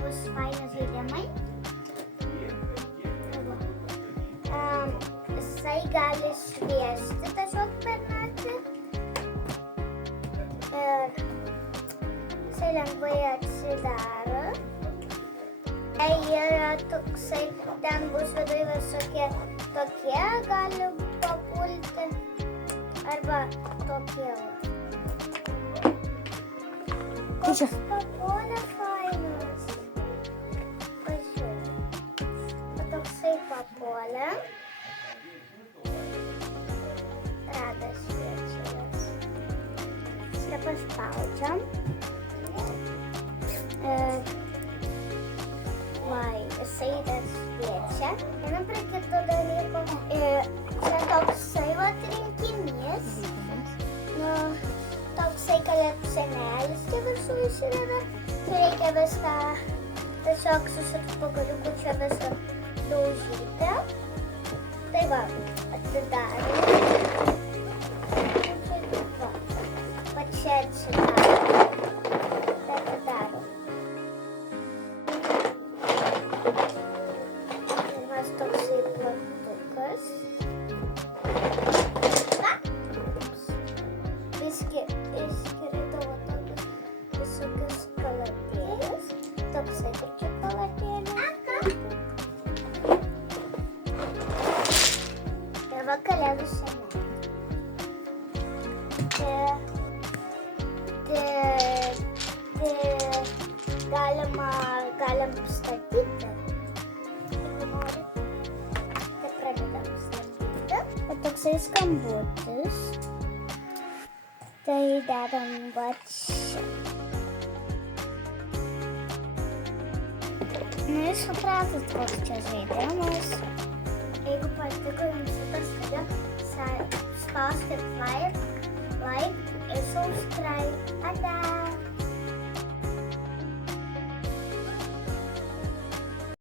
bus faini žaidimai. Jisai gali šviesti tiesiog per naktį. Ir jisai lengvai atsidaro. Yra toksai, ten bus viduj visokie tokie gali papulti. Arba tokie. Koks papuolė fainas. Pažiūrėjau. O toksai papuolė. Radas šviečias. Čia paspaudžiam. Jisai dar šviečia. Einam prie kito dalyko. Čia toksai vat rinkinys. Toksai kolekcionėlis čia viršų įsideda. Čia reikia viską tiesiog susukti pagaliukų čia visą daužyti. Tai va, atidarė. Va čia atsidarė. Tai atidarė. Pirmas toksai plaktukas. Visgi iškrito tokius visokius kaladėlius. Toksai kurčių kaladėlius. Ir va kalėdų senelė. Galim statyti. Jeigu nori, tai pradedam statyti. O toksai skambutis. Tai dedam va čia. Jūs supratot, koks čia žaidimas. Jeigu patiko jums šitas video, spauskit like ir subscribe. Ate!